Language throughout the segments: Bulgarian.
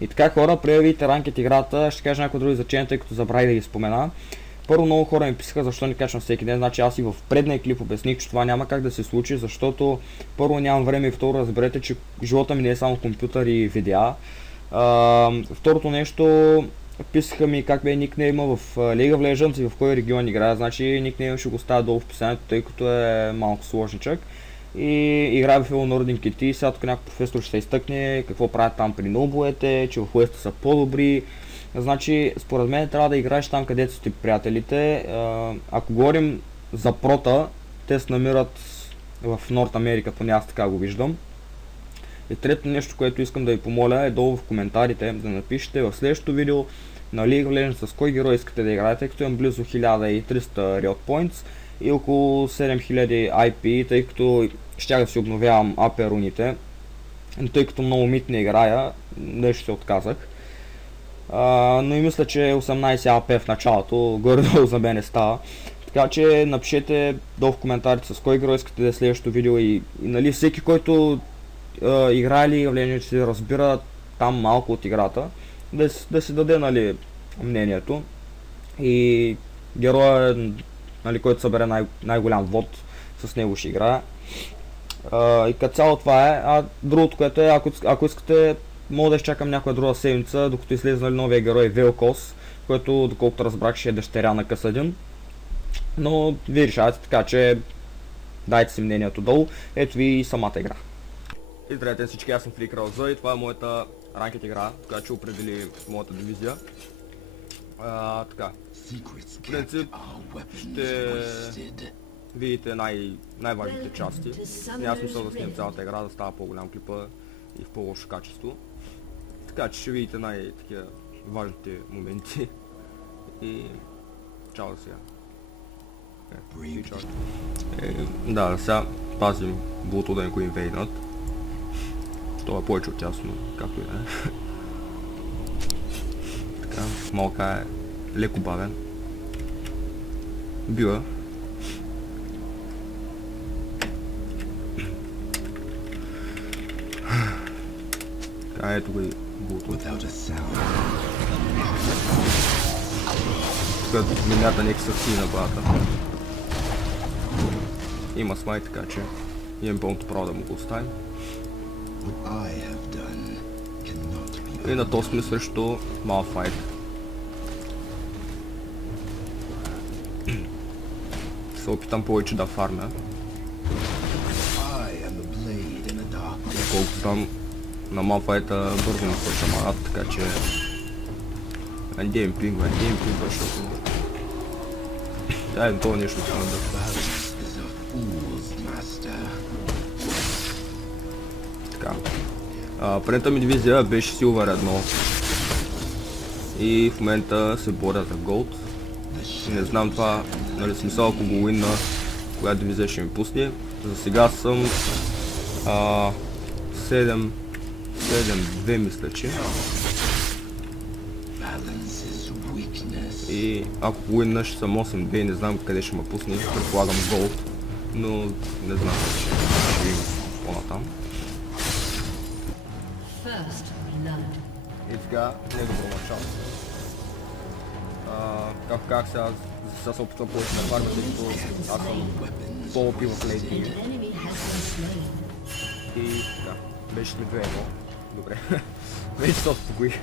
И така хора, преди да видите ранкет играта, ще кажа някои други значения, тъй като забравих да ги спомена. Първо много хора ми писаха защо не качвам всеки ден, значи аз и в предния клип обясних, че това няма как да се случи, защото първо нямам време и второ разберете, че живота ми не е само компютър и видеа. Второто нещо, писаха ми как бе никнейма в League of Legends и в кой регион играя, значи никнейма ще го ставя долу в описанието, тъй като е малко сложничък. И играя в Northern KT, сега тук някой професор ще се изтъкне какво правят там при нобовете, че в Уеста са по-добри. Значи, според мен трябва да играеш там, където са ти приятелите. Ако говорим за прота, те се намират в Норт Америка, поне аз така го виждам. И трето нещо, което искам да ви помоля е долу в коментарите да напишете в следващото видео на League of Legends с кой герой искате да играете, като имам близо 1300 Riot Points и около 7000 IP, тъй като щях да си обновявам AP руните, но тъй като много мит не играя, нещо се отказах. Но и мисля, че 18 AP в началото, горе-долу за мен става. Така че напишете долу в коментарите с кой герой искате да е следващото видео и нали, всеки, който играе League of Legends, ще разбира там малко от играта, да си даде нали, мнението. И героя, нали, който събере най-голям вод, с него ще играе. И като цяло това е. А другото, което е, ако искате, мога да изчакам някоя друга седмица, докато излезе нали, новия герой Велкос, който, доколкото разбрах, ще е дъщеря на Касадин. Но вие решавате, така че дайте си мнението долу. Ето ви и самата игра. И здравейте всички, аз съм FreakRoza и това е моята ранкет игра, която ще определи моята дивизия. Така. В принцип ще видите най-важните части. Няма смисъл да снимам цялата игра, да става по-голям клипа и в по-лошо качество. Така че ще видите най-такива важните моменти. И чао за сега. Да, сега пазим булто да не го инвейднат. Това е повече от тясно, както и да е. Така, малка е леко бавен. Бива. Така, ето го и булто. Тук минята нека са си на бата. Има смай, така че имам пълното право да му го оставим. И на този сме срещу Малфайт. Се опитам повече да фармя. Колкото там на Малфайта бързо ми свърша манат, така че... Андеем пингва, защото... Да, това нещо трябва да... Така. Предната ми дивизия беше Silver 1 и в момента се боря за Gold. Не знам това, нали смисъл, ако го уинна, коя дивизия ще ми пусне. За сега съм 7-2 мисля, че. И ако го уинна ще съм 8-2, не знам къде ще ме пусне, предполагам Gold, но не знам, ще видим по-натам. И така, не е добро начало. Както казах сега, сега се опитвам повече да фармя, тъй като аз съм по-опи в лейтинг. И така, беше ми 2-1. Добре, вече се успокоих.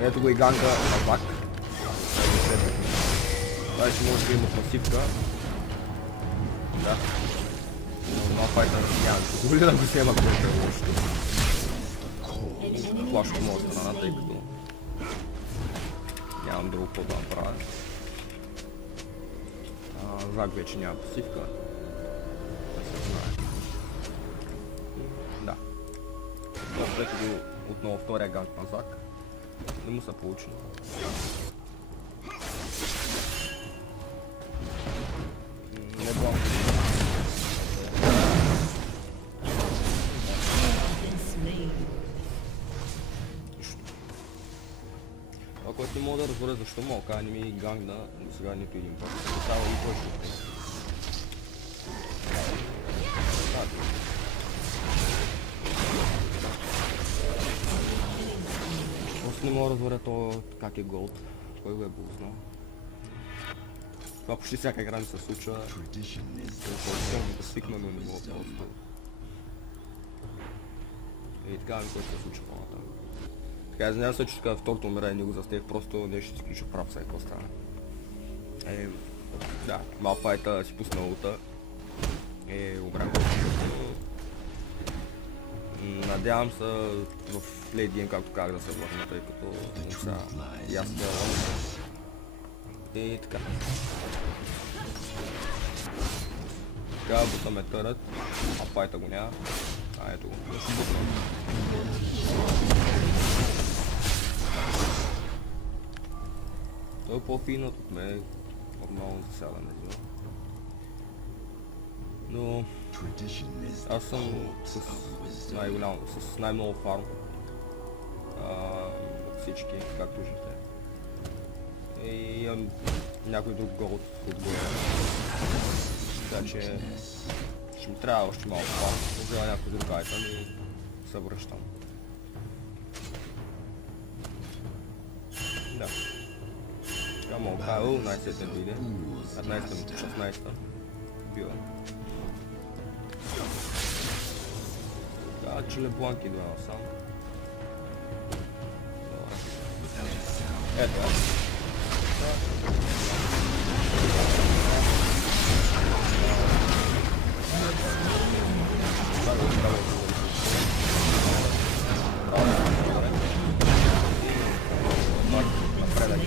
Ето го и ганга на Вак. Това ще може да има пасивка. Да. Но файта няма да се позволи да го взема което е лошото. Плаш от моя страна, тъй като нямам друго какво да направя. Зак вече няма пасивка. Да се знае. Да. След го отново втория ганг на Зак. Не му се получи. Не блам. Това, което не мога да разбера защо малка не ми гангна до сега нито един път. Става и той шутка. Просто не мога да разбера то как е голд. Кой го е бузнал? Това почти всяка игра ми се случва. Да свикна, но не мога просто. И така ми който се случва по-натам. Така, извинявам се, че така второто умиране не го застех, просто нещо си изключа прав сега, какво стана. Да, Малфайта си пусна улта. Умрях. Надявам се в лейт гейм, както казах, да се върна, тъй като не са ясни. И така. Сега бутаме търът, а файта го няма. Ето го. Той е по-финат от мен, нормално засядане взима. Но аз съм с най-много фарм от всички, както виждате. И имам някой друг голд отгоре. Така че ще ми трябва още малко фарм, взема някой друг айтъм и се връщам. Да. Сега мога кажа, най-сетне дойде. 15-16 бива. Така че Лебланк идва насам. Ето е. Напредък е.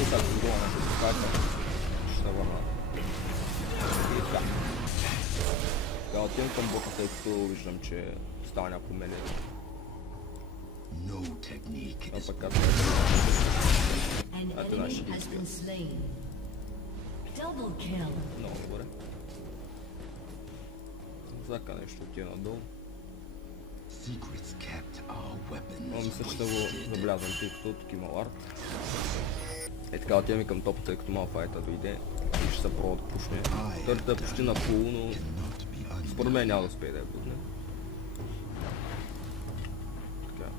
И така се гола на състата. Ще върна. И така. Сега отивам към бота, тъй като виждам, че става някакво мене. А пък казвам, ето наши ги изпива. Много добре. Зака нещо отива надолу. Мисля, че да го забелязвам, тъй като тук има лард. Е така, отиваме към топа, тъй като Малфайта дойде и ще се пробва да пушне. Търта е почти на пул, но според мен няма да успее да я бутне. Така.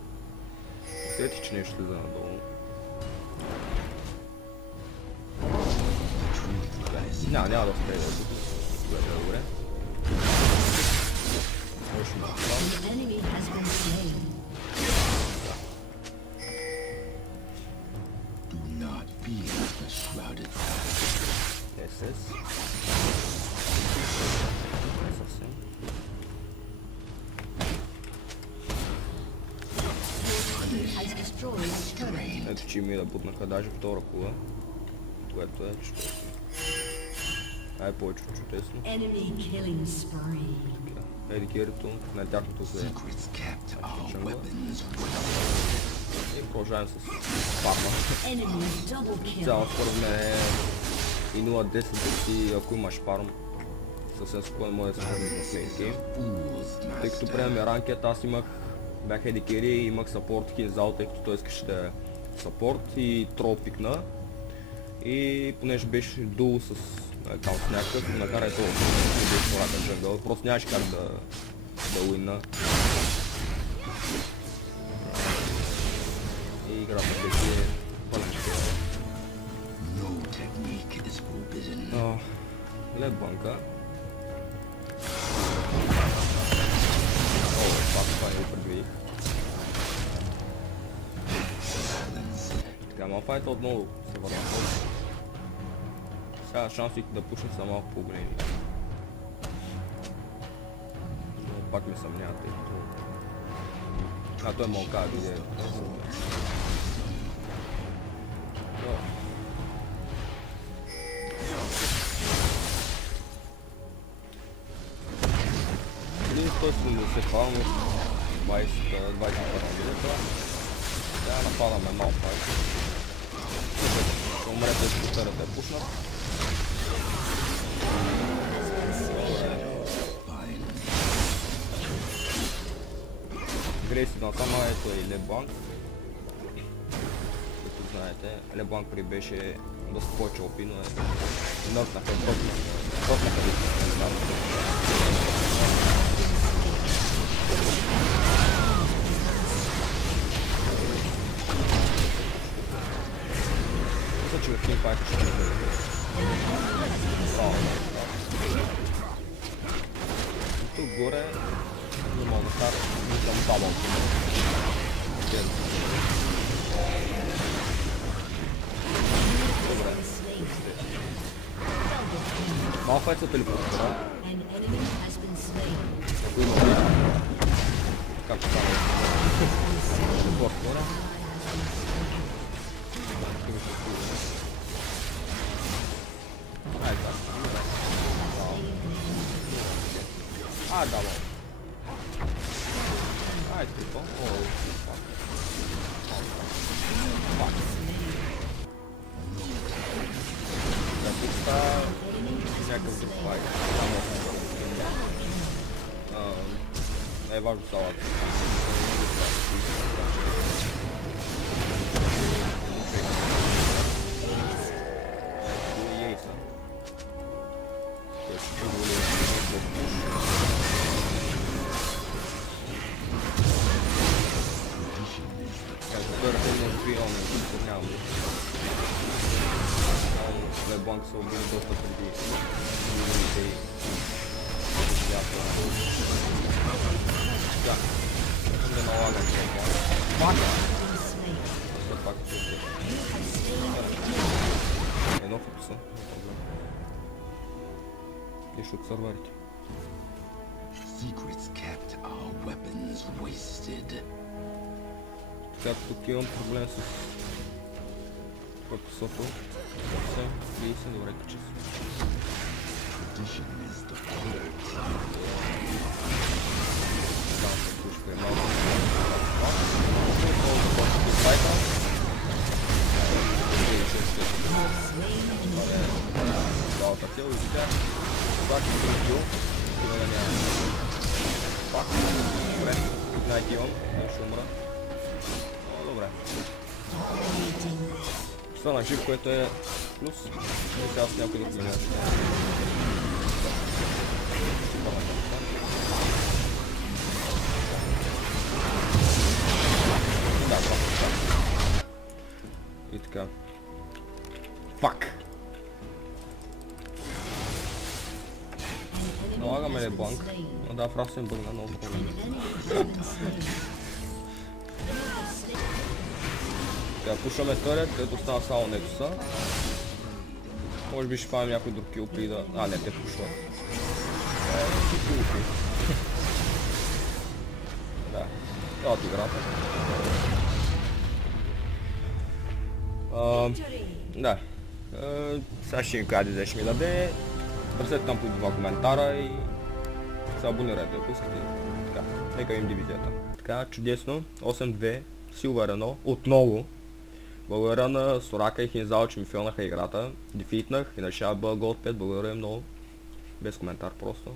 Усетих, че нещо слиза надолу. Няма да успее да я бутне. Което е добре. Още малко. Ето, че ми да бутнаха даже втора кула, което е чудесно. Повече от чудесно. Еди керито на тяхното се чънгла. И продължавам с фарма. Цяло според мен е и 0-10 да си, ако имаш фарм, съвсем спокойно може да се върнеш в лейт гейм. Тъй като приемаме ранкет, аз бях еди кери и имах саппорт Хинзал, тъй като той искаше да е саппорт и трол пикна. И понеже беше дул с аккаунт с някакъв, накара и това не беше вратен джангъл, просто нямаше как да уинна. И играта беше пълен. Лебланка. Това не го предвидих. Така, Малфайта отново се върна толкова. Сега шансите да пушнат са малко по-големи. Но пак ме съмняват, тъй като... той малка да виде. Един 170 фално, 20 минута. Сега нападаме Малфайта. Умрете с кутерата е пушнат. Грейси насама, ето и Лебланк. Като знаете, Лебланк при беше доста повече опи, но нъртнаха файта ще бъде. Браво. И тук горе не мога да карам, виждам бабълки. Добре. Малфайт се телепортира. Как става? Телепортира. Айде, да, айде, типа. Фак. Да, тук става някакъв друг файт. Най-важно салата. Лебланк се убили доста преди миналите и да, не налагам Лебланк. Все пак едно фокуса. Пише от сървърите. Сега тук имам проблем с фокусото. Съвсем 30, добре качество. Там се пушка е малко. Цялата цел и сега пак ще бил, това да няма. Пак, добре, знаете имам, не ще умра. Добре. Стана жив, което е плюс. И сега с някой друг минеш. Да, просто така. И така. Фак! Налагаме ли бланк? Но да, в раз съм бъгна много проблем. Сега пушваме вторият, където става само Нексуса. Може би ще правим някой друг кил при да... А, не, те пушват. Да, това от играта. Да. Сега ще ви кажа къде ще ми даде. Търсете там по 2 коментара и се абонирайте, ако искате. Така, нека им дивизията. Така, чудесно. 8-2. Силвер 1. Отново. Благодаря на Сорака и Хинзао, че ми филнаха играта. Дефитнах и на Шабба Gold 5. Благодаря много. Без коментар просто.